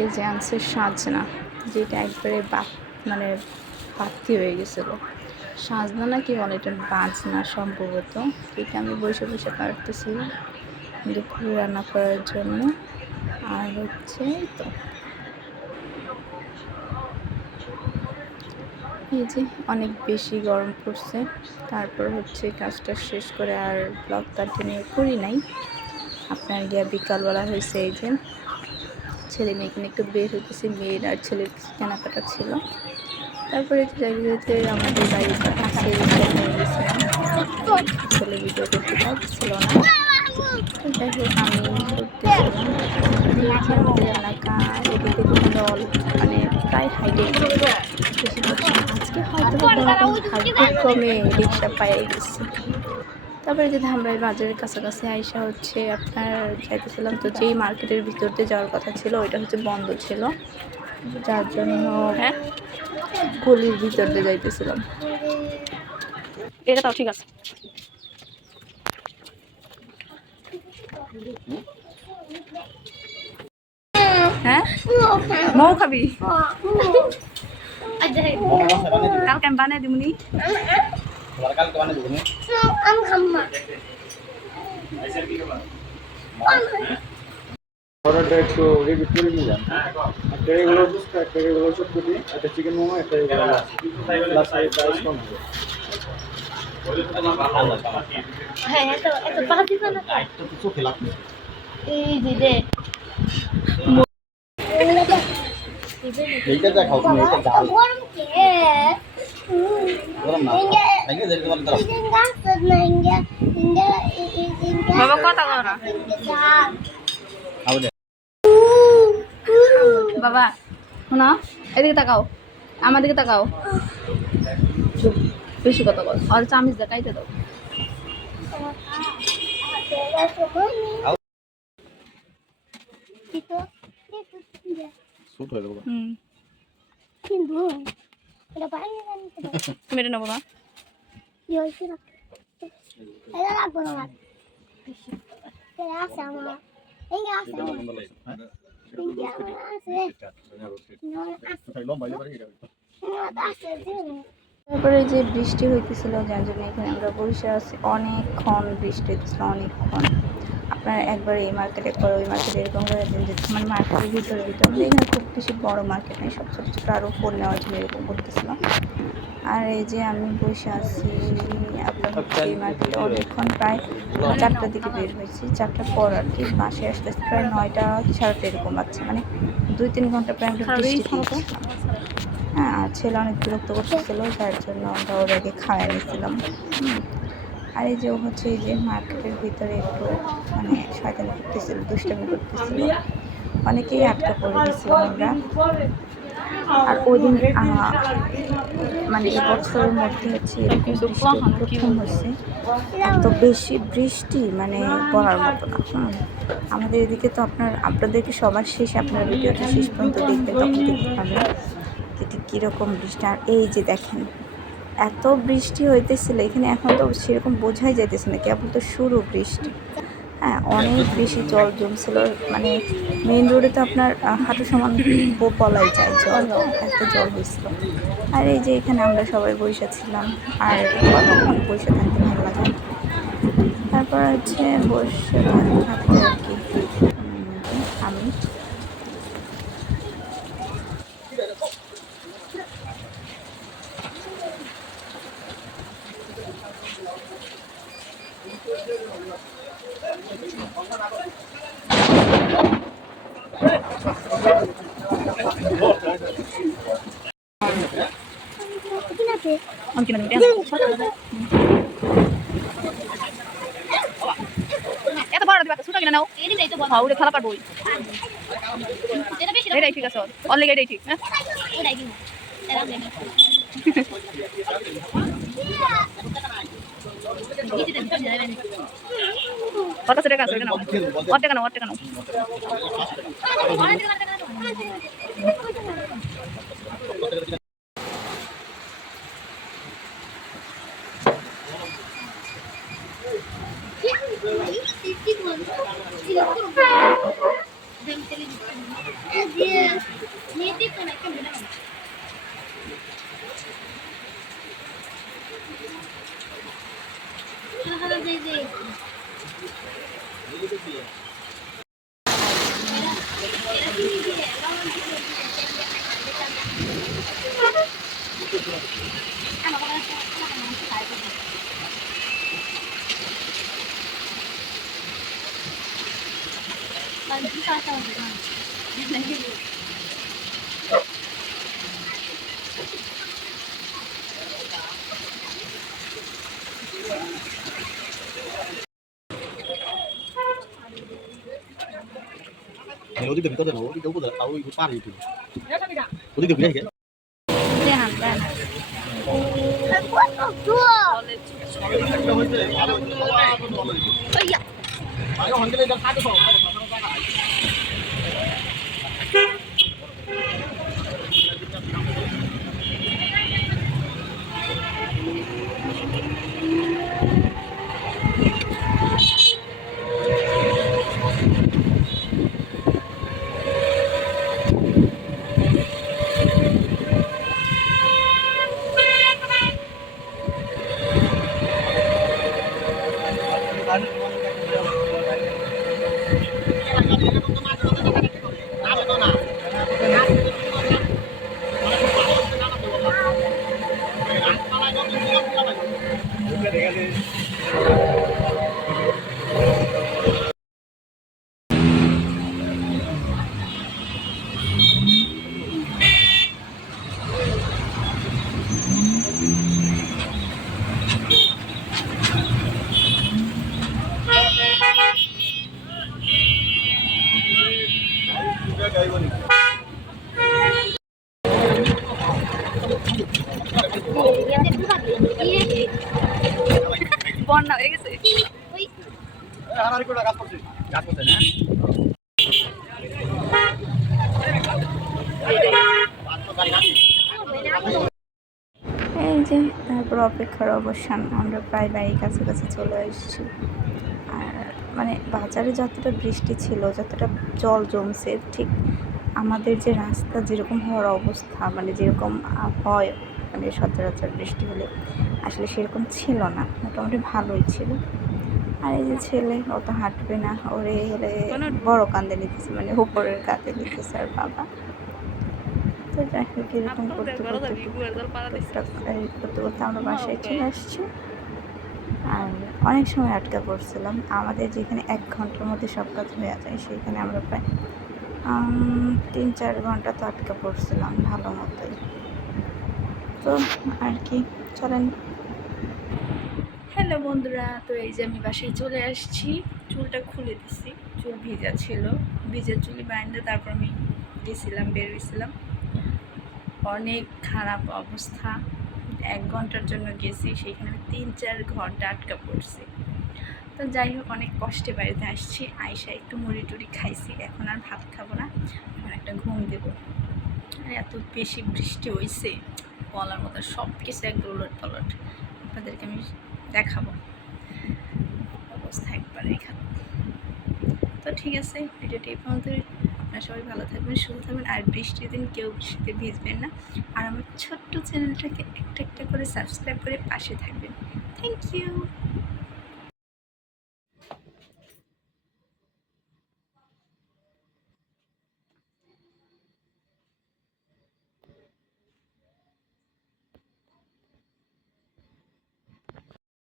এই যে আনছে সাজনা, যেটা একবারে মানে বাতি হয়ে গেছিলো। সাজনা না কি বলে এটা, বাজনা সম্ভবত। এটা আমি বসে বসে কাটতেছিলাম দুপুরে রান্না করার জন্য। আর হচ্ছে তো এই যে অনেক বেশি গরম পড়ছে। তারপর হচ্ছে কাজটা শেষ করে আর ব্লগ কন্টিনিউ করি নাই। আপনার গিয়া বিকালবেলা হয়েছে, এই যে ছেলে মেয়েকে নিয়ে একটু বের হইতেছে, মেয়ের আর ছেলের কিছু কেনাকাটা ছিল। তারপরে যাইতে যাইতে আমাদের বাড়ির কাছে নিয়ে গেছিলাম। ছেলে ভিডিও করতে পারছিল না, যাই হোক আমি করতেছিলাম। দেখি আমাদের এলাকা এদিকে জল মানে প্রায় হাইটে বেশি করছে। আজকে হয়তো ভাগ্যক্রমে রিক্সা পাইয়ে গেছি। তারপরে যে ধামরাই বাজারের কাছাকাছি আইসা হচ্ছে আপনার যাইতেছিলাম, তো যেই মার্কেটের ভিতর দিয়ে যাওয়ার কথা ছিল ওইটা হচ্ছে বন্ধ ছিল, যার জন্য গলির ভিতর দিয়ে যাইতেছিলাম। এটা তাও ঠিক আছে। হ্যাঁ মৌ খাবি? কালকে আমি বানিয়ে দিবনি। অর্ডারটা একটু রেডি করে নিলাম। একটা রেগুলার ফুচকা, একটা রেগুলার চটপটি, একটা চিকেন মোমো, একটা রেগুলার লাস্ট প্রাইস কম হবে। হ্যাঁ এত এত পাহাড়ি না তো চোখে লাগবে। এই যে দে এইটা দেখাও তুমি, এটা ডাল গরম কে গরম না আগে যেতে তোমার দাও। বাবা কথা কও না আবার বাবা শোনো, এদিকে তাকাও, আমার দিকে তাকাও, চুপ, বেশি কথা বল। আর চামিচ দেখাইতে দাও। শুট হয়ে যাবে। কিন্তু এটা পানি তুমি এটা নেবো না? কি হয়েছে না এটা লাগবে না এটা আছে আমার এই আছে আমার তারপরে যে বৃষ্টি হইতেছিল, যার জন্য এখানে আমরা বসে আছি অনেকক্ষণ। বৃষ্টি হইতেছিল অনেকক্ষণ। আপনার একবার এই মার্কেটে পরে ওই মার্কেটে এরকম করে দিন যে মানে মার্কেটের ভিতরে আমাদের এখানে খুব বেশি বড় মার্কেট নেই, সব ছোটো ছোটো আরও ফোন নেওয়ার জন্য এরকম করতেছিলাম। আর এই যে আমি বসে আছি আপনার হচ্ছে এই মার্কেটে অনেকক্ষণ, প্রায় 4টার দিকে বের হয়েছি, 4টার পর আর কি। বাসে আসতে আসতে প্রায় 9টা কি 9:30 এরকম আছে, মানে 2-3 ঘন্টা প্রায় আমরা বৃষ্টিতে। হ্যাঁ, আর ছেলে অনেক বিরক্ত করতেছিল, যার জন্য আমরা ওর আগে খাওয়াই নিয়েছিলাম। আর এই যে ও হচ্ছে এই যে মার্কেটের ভিতরে একটু মানে শয়তানি করতেছিল, দুষ্টামি করতেছিল, অনেকেই আটকা পড়ে গেছিলাম আমরা। আর ওই দিন মানে এই বছরের মধ্যে হচ্ছে এরকম প্রথম হচ্ছে এত বেশি বৃষ্টি, মানে বলার মতো না। আমাদের এদিকে তো আপনাদেরকে সবার শেষে আপনার ভিডিওটা শেষ পর্যন্ত দেখবেন, তখন দেখতে পাবেন কিন্তু কীরকম বৃষ্টি। আর এই যে দেখেন এত বৃষ্টি হইতেছিল এখানে, এখন তো সেরকম বোঝাই যাইতেছে না, কেবল তো শুরু বৃষ্টি। হ্যাঁ, অনেক বেশি জল জমছিল, মানে মেইন রোডে তো আপনার হাঁটু সমান বলাই যায় জল, এত জল হয়েছিল। আর এই যে এখানে আমরা সবাই বসে ছিলাম, আর তখন বসে থাকতে ভালো লাগে। তারপর হচ্ছে বসে থাকতে আর কি আমি আমি কিনে দেবো। এত বড় দিবা ছোট কিনে নাও, হ্যাঁ ওটা খেলা পারবো। এটাই ঠিক আছে, অনলাইন এটাই ঠিক। ওর কাছে টাকা আছে, ওটা নাও, ওর টাকা নাও, ওর টাকা নাও। ওদিকে ভিতরে না ওদিকে উপরে আর ওই পার দিতে ওদিকে ভিড়ে গেছে দেখান দেন আগে হন্ডলে যা থাকে সব বন্যা হয়ে গেছে হারারি করে গাছ করছে না এই যে তারপর অপেক্ষার অবসান, আমরা প্রায় বাড়ির কাছাকাছি চলে এসেছি। আর মানে বাজারে যতটা বৃষ্টি ছিল, যতটা জল জমছে, ঠিক আমাদের যে রাস্তা যেরকম হওয়ার অবস্থা, মানে যেরকম হয় মানে সচরাচর বৃষ্টি হলে, আসলে সেরকম ছিল না, মোটামুটি ভালোই ছিল। আর এই যে ছেলে, ও তো হাঁটবে না, ওরে হলে বড় কান্দে নিতেছে, মানে উপরের কাঁধে নিতেছে আর বাবা। তো যাই হোক, এরকম করতে করতে আমরা বাসায় চলে আসছি। আর অনেক সময় আটকা পড়ছিলাম, আমাদের যেখানে 1 ঘন্টার মধ্যে সব কাজ হয়ে যায়, সেইখানে আমরা প্রায় 3-4 ঘন্টা তো আটকা পড়ছিলাম ভালো মতোই। তো আর কি, চলেন। হ্যালো বন্ধুরা, তো এই যে আমি বাসায় চলে আসছি, চুলটা খুলে দিছি, চুল ভিজা ছিল, ভিজা চুলি বাইন্দে তারপর আমি গেছিলাম, বেরিয়েছিলাম। অনেক খারাপ অবস্থা, 1 ঘন্টার জন্য গেছি, সেইখানে 3-4 ঘন্টা আটকা পড়ছি। তো যাই হোক, অনেক কষ্টে বাড়িতে আসছি, আইসা একটু মুড়ি টুড়ি খাইছি, এখন আর ভাত খাবো না, এখন একটা ঘুম দেবো। আর এত বেশি বৃষ্টি হয়েছে বলার মতো, সব কিছু এক উলট পালট, আপনাদেরকে আমি দেখাবো অবস্থা একবার এখানে। তো ঠিক আছে, ভিডিওটি এই পর্যন্তই। আপনারা সবাই ভালো থাকবেন, সুস্থ থাকবেন, আর বৃষ্টির দিন কেউ বৃষ্টিতে ভিজবেন না। আর আমার ছোট্ট চ্যানেলটাকে একটা একটা করে সাবস্ক্রাইব করে পাশে থাকবেন। Thank you.